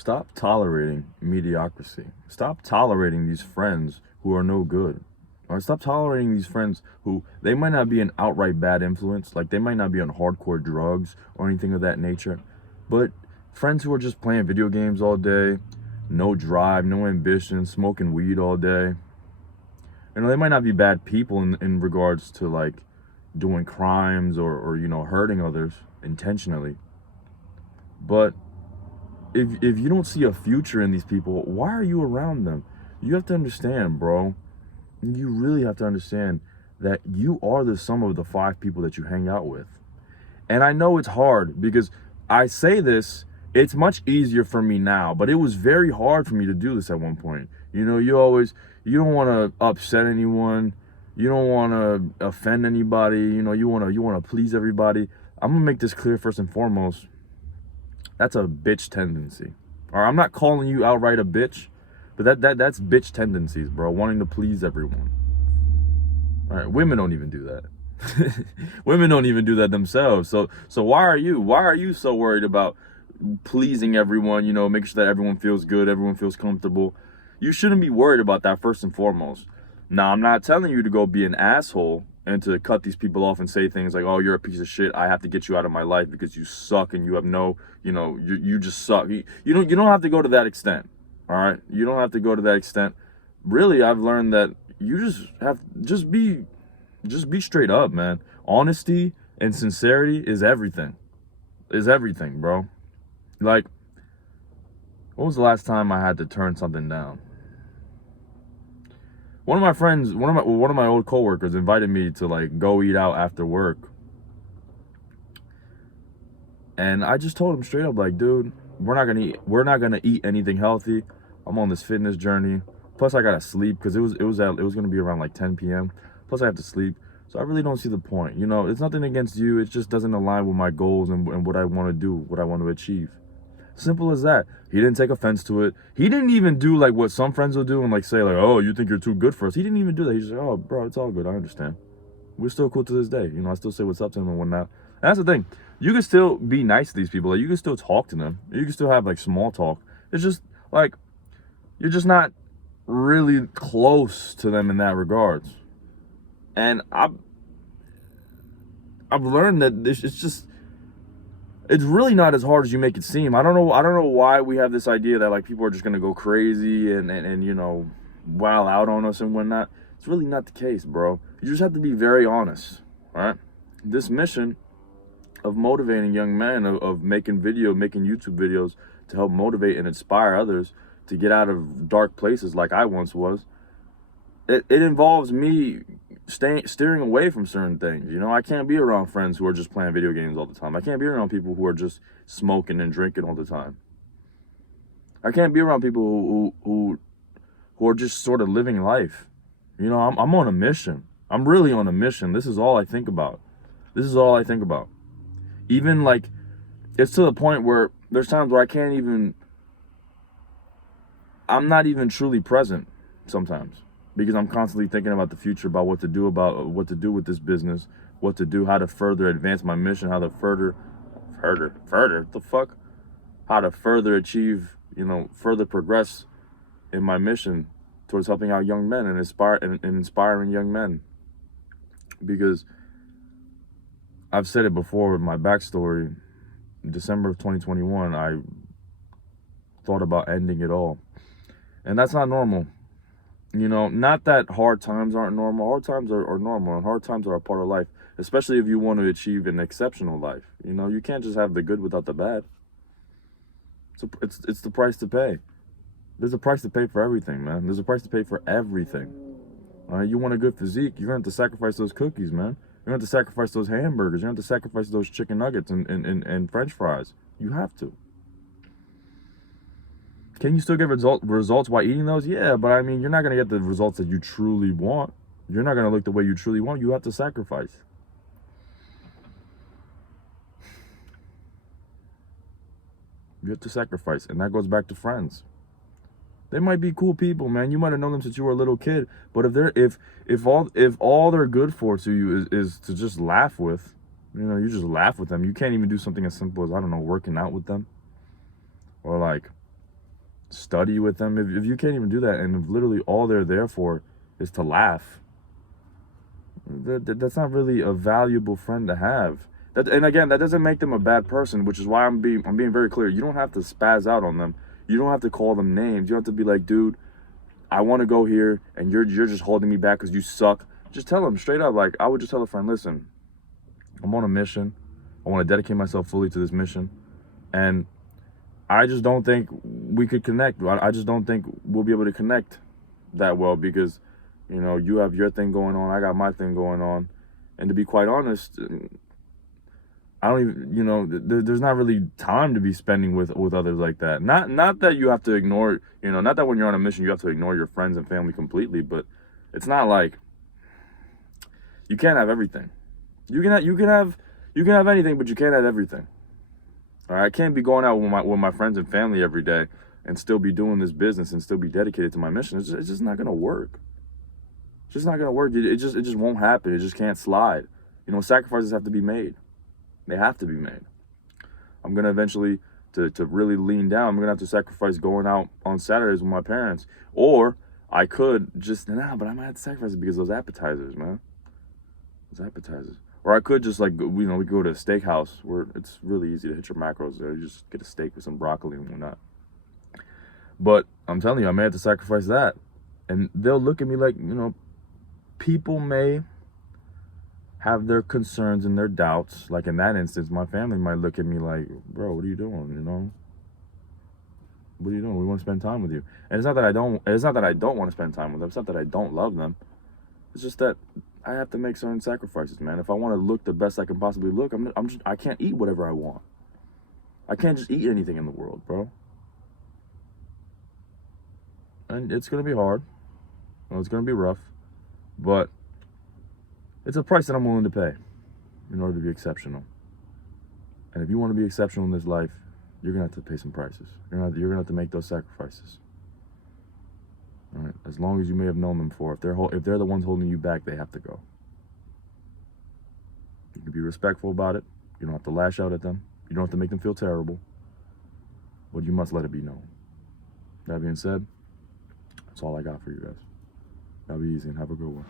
Stop tolerating mediocrity. Stop tolerating these friends who are no good. Or stop tolerating these friends who, they might not be an outright bad influence, like they might not be on hardcore drugs or anything of that nature, but friends who are just playing video games all day, no drive, no ambition, smoking weed all day. You know, they might not be bad people in regards to like doing crimes or you know, hurting others intentionally. But if you don't see a future in these people, why are you around them? You have to understand, bro. You really have to understand that you are the sum of the 5 people that you hang out with. And I know it's hard because I say this, it's much easier for me now, but it was very hard for me to do this at one point. You know, you don't want to upset anyone. You don't want to offend anybody. You know, you want to please everybody. I'm going to make this clear first and foremost. That's a bitch tendency. Or I'm not calling you outright a bitch, but that's bitch tendencies, bro. Wanting to please everyone. All right, women don't even do that. Women don't even do that themselves. So why are you so worried about pleasing everyone, you know, making sure that everyone feels good, everyone feels comfortable? You shouldn't be worried about that first and foremost. Now, I'm not telling you to go be an asshole and to cut these people off and say things like, oh, you're a piece of shit, I have to get you out of my life because you suck and you have no, you know, you just suck. You don't have to go to that extent. All right? You don't have to go to that extent. Really, I've learned that you just be straight up, man. Honesty and sincerity is everything. Is everything, bro. Like, when was the last time I had to turn something down? One of my friends, one of my old coworkers invited me to like go eat out after work. And I just told him straight up, like, dude, we're not gonna eat anything healthy. I'm on this fitness journey. Plus I gotta sleep because it was gonna be around like 10 p.m. Plus I have to sleep. So I really don't see the point. You know, it's nothing against you. It just doesn't align with my goals and what I want to do, what I want to achieve. Simple as that. He didn't take offense to it. He didn't even do like what some friends will do and like say like, oh, you think you're too good for us. He didn't even do that. He's just like, oh, bro, it's all good. I understand. We're still cool to this day. You know, I still say what's up to him and whatnot. And that's the thing. You can still be nice to these people. Like, you can still talk to them. You can still have like small talk. It's just like, you're just not really close to them in that regards. And I've learned that it's really not as hard as you make it seem. I don't know why we have this idea that like people are just gonna go crazy and you know, wow out on us and whatnot. It's really not the case, bro. You just have to be very honest, all right? This mission of motivating young men, of making YouTube videos to help motivate and inspire others to get out of dark places like I once was, it involves me steering away from certain things. You know, I can't be around friends who are just playing video games all the time. I can't be around people who are just smoking and drinking all the time. I can't be around people who are just sort of living life. You know, I'm on a mission. I'm really on a mission. This is all I think about. This is all I think about. Even like, it's to the point where there's times where I'm not even truly present sometimes, because I'm constantly thinking about the future, about what to do with this business, what to do, how to further advance my mission, how to further achieve, you know, further progress in my mission towards helping out young men and inspiring young men. Because I've said it before with my backstory, in December of 2021, I thought about ending it all. And that's not normal. You know, not that hard times aren't normal. Hard times are normal, and hard times are a part of life, especially if you want to achieve an exceptional life. You know, you can't just have the good without the bad. It's the price to pay. There's a price to pay for everything, man. There's a price to pay for everything. All right, you want a good physique, you're going to have to sacrifice those cookies, man. You're going to have to sacrifice those hamburgers. You're going to have to sacrifice those chicken nuggets and French fries. You have to. Can you still get results while eating those? Yeah, but I mean, you're not going to get the results that you truly want. You're not going to look the way you truly want. You have to sacrifice. You have to sacrifice, and that goes back to friends. They might be cool people, man. You might have known them since you were a little kid, but if all they're good for to you is to just laugh with, you know, you just laugh with them. You can't even do something as simple as, I don't know, working out with them, or like study with them, if you can't even do that, and if literally all they're there for is to laugh, that's not really a valuable friend to have. And again, that doesn't make them a bad person, which is why I'm being very clear. You don't have to spaz out on them. You don't have to call them names. You don't have to be like, dude, I want to go here, and you're just holding me back because you suck. Just tell them straight up. Like, I would just tell a friend, listen, I'm on a mission. I want to dedicate myself fully to this mission, and I just don't think we could connect. I just don't think we'll be able to connect that well because, you know, you have your thing going on, I got my thing going on, and to be quite honest, I don't even, you know, there's not really time to be spending with others like that. Not that you have to ignore, you know, not that when you're on a mission you have to ignore your friends and family completely, but it's not like you can't have everything. You can have anything, but you can't have everything. All right, I can't be going out with my friends and family every day and still be doing this business and still be dedicated to my mission. It's just not gonna work. It's just not gonna work. It just won't happen. It just can't slide. You know, sacrifices have to be made. They have to be made. I'm gonna eventually, to really lean down, I'm gonna have to sacrifice going out on Saturdays with my parents. Or I could just, but I might have to sacrifice it because those appetizers, man. Those appetizers. Or I could just, like, you know, we go to a steakhouse where it's really easy to hit your macros there. You just get a steak with some broccoli and whatnot. But I'm telling you, I may have to sacrifice that. And they'll look at me like, you know, people may have their concerns and their doubts. Like in that instance, my family might look at me like, bro, what are you doing? You know, what are you doing? We want to spend time with you. And it's not that I don't want to spend time with them. It's not that I don't love them. It's just that I have to make certain sacrifices, man. If I want to look the best I can possibly look, I can't eat whatever I want. I can't just eat anything in the world, bro. And it's gonna be hard. It's gonna be rough, but it's a price that I'm willing to pay in order to be exceptional. And if you want to be exceptional in this life, you're gonna have to pay some prices. You're gonna have to make those sacrifices. All right. As long as you may have known them before, if they're the ones holding you back, they have to go. You can be respectful about it. You don't have to lash out at them. You don't have to make them feel terrible. But you must let it be known. That being said, that's all I got for you guys. Y'all be easy and have a good one.